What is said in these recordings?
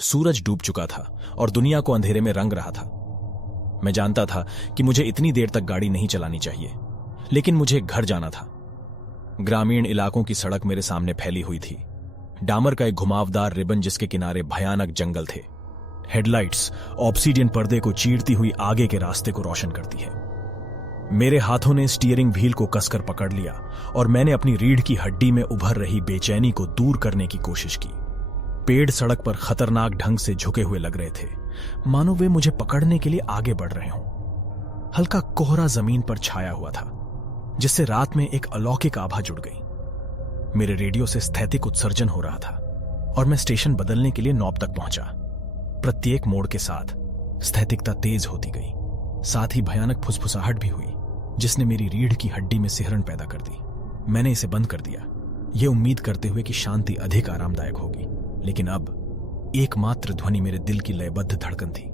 सूरज डूब चुका था और दुनिया को अंधेरे में रंग रहा था। मैं जानता था कि मुझे इतनी देर तक गाड़ी नहीं चलानी चाहिए, लेकिन मुझे घर जाना था। ग्रामीण इलाकों की सड़क मेरे सामने फैली हुई थी, डामर का एक घुमावदार रिबन जिसके किनारे भयानक जंगल थे। हेडलाइट्स ऑब्सीडियन पर्दे को चीरती हुई आगे के रास्ते को रोशन करती है। मेरे हाथों ने स्टीयरिंग व्हील को कसकर पकड़ लिया और मैंने अपनी रीढ़ की हड्डी में उभर रही बेचैनी को दूर करने की कोशिश की। पेड़ सड़क पर खतरनाक ढंग से झुके हुए लग रहे थे, मानो वे मुझे पकड़ने के लिए आगे बढ़ रहे हों। हल्का कोहरा जमीन पर छाया हुआ था, जिससे रात में एक अलौकिक आभा जुड़ गई। मेरे रेडियो से स्थैतिक उत्सर्जन हो रहा था और मैं स्टेशन बदलने के लिए नॉब तक पहुंचा। प्रत्येक मोड़ के साथ स्थैतिकता तेज होती गई, साथ ही भयानक फुसफुसाहट भी हुई, जिसने मेरी रीढ़ की हड्डी में सिहरन पैदा कर दी। मैंने इसे बंद कर दिया, ये उम्मीद करते हुए कि शांति अधिक आरामदायक होगी, लेकिन अब एकमात्र ध्वनि मेरे दिल की लयबद्ध धड़कन थी।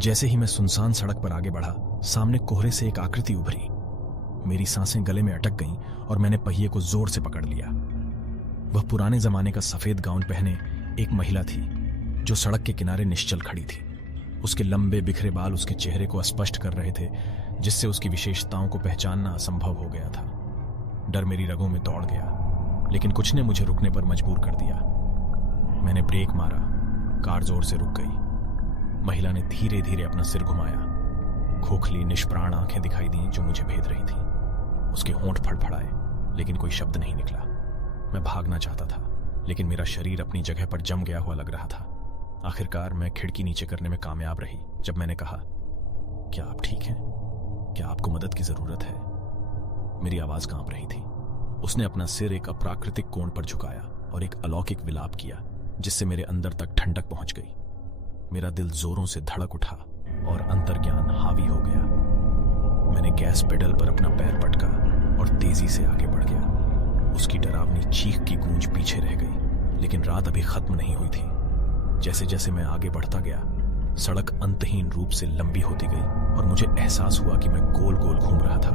जैसे ही मैं सुनसान सड़क पर आगे बढ़ा, सामने कोहरे से एक आकृति उभरी। मेरी सांसें गले में अटक गईं और मैंने पहिए को जोर से पकड़ लिया। वह पुराने जमाने का सफेद गाउन पहने एक महिला थी, जो सड़क के किनारे निश्चल खड़ी थी। उसके लंबे बिखरे बाल उसके चेहरे को स्पष्ट कर रहे थे, जिससे उसकी विशेषताओं को पहचानना असंभव हो गया था। डर मेरी रगों में दौड़ गया, लेकिन कुछ ने मुझे रुकने पर मजबूर कर दिया। मैंने ब्रेक मारा, कार जोर से रुक गई। महिला ने धीरे धीरे अपना सिर घुमाया। खोखली निष्प्राण आंखें दिखाई दी जो मुझे भेद रही थी। उसके होंठ फड़फड़ाए, लेकिन कोई शब्द नहीं निकला। मैं भागना चाहता था, लेकिन मेरा शरीर अपनी जगह पर जम गया हुआ लग रहा था। आखिरकार मैं खिड़की नीचे करने में कामयाब रही जब मैंने कहा, क्या आप ठीक हैं? क्या आपको मदद की जरूरत है? मेरी आवाज कांप रही थी। उसने अपना सिर एक अप्राकृतिक कोण पर झुकाया और एक अलौकिक विलाप किया, जिससे मेरे अंदर तक ठंडक पहुंच गई। मेरा दिल जोरों से धड़क उठा और अंतर्ज्ञान हावी हो गया। मैंने गैस पेडल पर अपना पैर पटका और तेजी से आगे बढ़ गया। उसकी डरावनी चीख की गूंज पीछे रह गई, लेकिन रात अभी खत्म नहीं हुई थी। जैसे जैसे मैं आगे बढ़ता गया, सड़क अंतहीन रूप से लंबी होती गई और मुझे एहसास हुआ कि मैं गोल गोल घूम रहा था।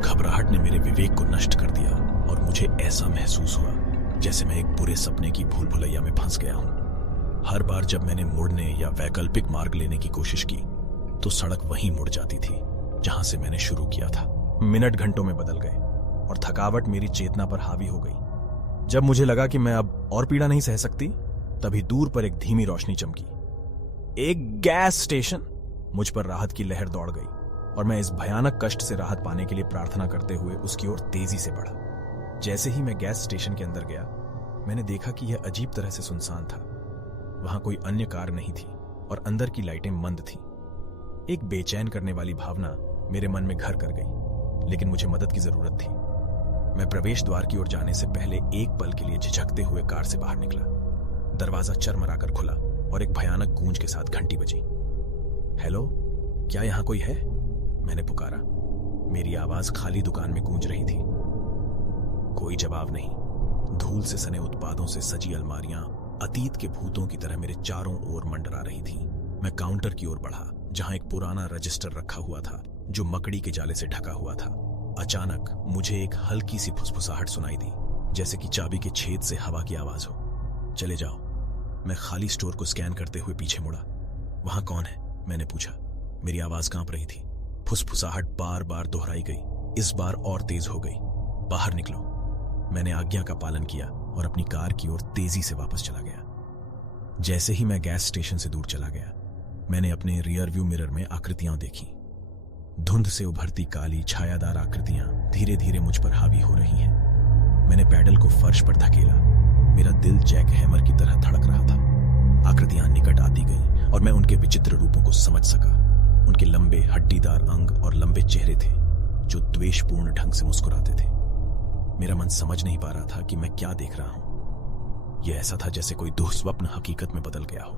घबराहट ने मेरे विवेक को नष्ट कर दिया और मुझे ऐसा महसूस हुआ जैसे मैं एक बुरे सपने की भूल भुलैया में फंस गया हूं। हर बार जब मैंने मुड़ने या वैकल्पिक मार्ग लेने की कोशिश की, तो सड़क वहीं मुड़ जाती थी जहां से मैंने शुरू किया था। मिनट घंटों में बदल गए और थकावट मेरी चेतना पर हावी हो गई। जब मुझे लगा कि मैं अब और पीड़ा नहीं सह सकती, तभी दूर पर एक धीमी रोशनी चमकी। एक गैस स्टेशन! मुझ पर राहत की लहर दौड़ गई और मैं इस भयानक कष्ट से राहत पाने के लिए प्रार्थना करते हुए उसकी ओर तेजी से बढ़ा। जैसे ही मैं गैस स्टेशन के अंदर गया, मैंने देखा कि यह अजीब तरह से सुनसान था। वहां कोई अन्य कार नहीं थी और अंदर की लाइटें मंद थीं। एक बेचैन करने वाली भावना मेरे मन में घर कर गई, लेकिन मुझे मदद की जरूरत थी। मैं प्रवेश द्वार की ओर जाने से पहले एक पल के लिए झिझकते हुए कार से बाहर निकला। दरवाजा चरमराकर खुला और एक भयानक गूंज के साथ घंटी बजी। हेलो, क्या यहां कोई है? मैंने पुकारा। मेरी आवाज खाली दुकान में गूंज रही थी। कोई जवाब नहीं। धूल से सने उत्पादों से सजी अलमारियां अतीत के भूतों की तरह मेरे चारों ओर मंडरा रही थीं। मैं काउंटर की ओर बढ़ा, जहां एक पुराना रजिस्टर रखा हुआ था जो मकड़ी के जाले से ढका हुआ था। अचानक मुझे एक हल्की सी फुसफुसाहट सुनाई दी, जैसे कि चाबी के छेद से हवा की आवाज हो। चले जाओ। मैं खाली स्टोर को स्कैन करते हुए पीछे मुड़ा। वहां कौन है? मैंने पूछा। मेरी आवाज कांप रही थी। फुसफुसाहट बार बार दोहराई गई, इस बार और तेज हो गई। बाहर निकलो। मैंने आज्ञा का पालन किया और अपनी कार की ओर तेजी से वापस चला गया। जैसे ही मैं गैस स्टेशन से दूर चला गया, मैंने अपने रियर व्यू मिरर में आकृतियां देखी। धुंध से उभरती काली छायादार आकृतियां धीरे धीरे मुझ पर हावी हो रही हैं। मैंने पैडल को फर्श पर धकेला। मेरा दिल जैक हैमर की तरह धड़क रहा था। आकृतियां निकट आती गईं और मैं उनके विचित्र रूपों को समझ सका। उनके लंबे हड्डीदार अंग और लंबे चेहरे थे, जो द्वेषपूर्ण ढंग से मुस्कुराते थे। मेरा मन समझ नहीं पा रहा था कि मैं क्या देख रहा हूं। यह ऐसा था जैसे कोई दुःस्वप्न हकीकत में बदल गया हो।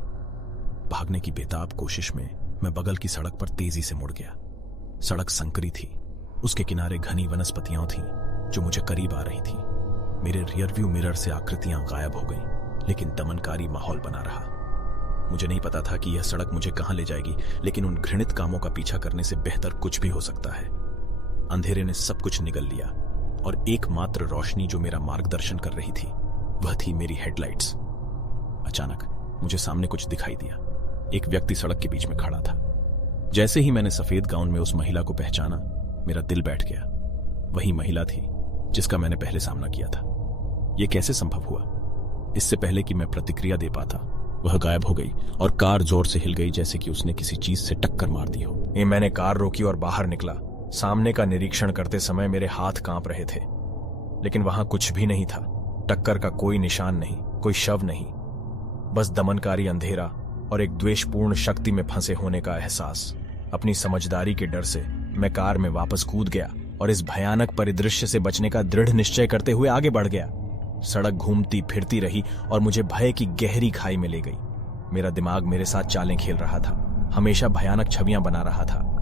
भागने की बेताब कोशिश में मैं बगल की सड़क पर तेजी से मुड़ गया। सड़क संकरी थी। उसके किनारे घनी वनस्पतियां थीं जो मुझे करीब आ रही थीं। मेरे रियरव्यू मिरर से आकृतियां गायब हो गईं, लेकिन दमनकारी माहौल बना रहा। मुझे नहीं पता था कि यह सड़क मुझे कहां ले जाएगी, लेकिन उन घृणित कामों का पीछा करने से बेहतर कुछ भी हो सकता है। अंधेरे ने सब कुछ निगल लिया और एकमात्र रोशनी जो मेरा मार्गदर्शन कर रही थी, वह थी मेरी हेडलाइट्स। अचानक मुझे सामने कुछ दिखाई दिया। एक व्यक्ति सड़क के बीच में खड़ा था। जैसे ही मैंने सफेद गाउन में उस महिला को पहचाना, मेरा दिल बैठ गया। वही महिला थी जिसका मैंने पहले सामना किया था। यह कैसे संभव हुआ? इससे पहले कि मैं प्रतिक्रिया दे पाता, वह गायब हो गई और कार जोर से हिल गई, जैसे कि उसने किसी चीज से टक्कर मार दी हो। मैंने कार रोकी और बाहर निकला। सामने का निरीक्षण करते समय मेरे हाथ कांप रहे थे, लेकिन वहां कुछ भी नहीं था। टक्कर का कोई निशान नहीं, कोई शव नहीं, बस दमनकारी अंधेरा और एक द्वेषपूर्ण शक्ति में फंसे होने का एहसास। अपनी समझदारी के डर से मैं कार में वापस कूद गया और इस भयानक परिदृश्य से बचने का दृढ़ निश्चय करते हुए आगे बढ़ गया। सड़क घूमती फिरती रही और मुझे भय की गहरी खाई में ले गई। मेरा दिमाग मेरे साथ चालें खेल रहा था, हमेशा भयानक छवियां बना रहा था।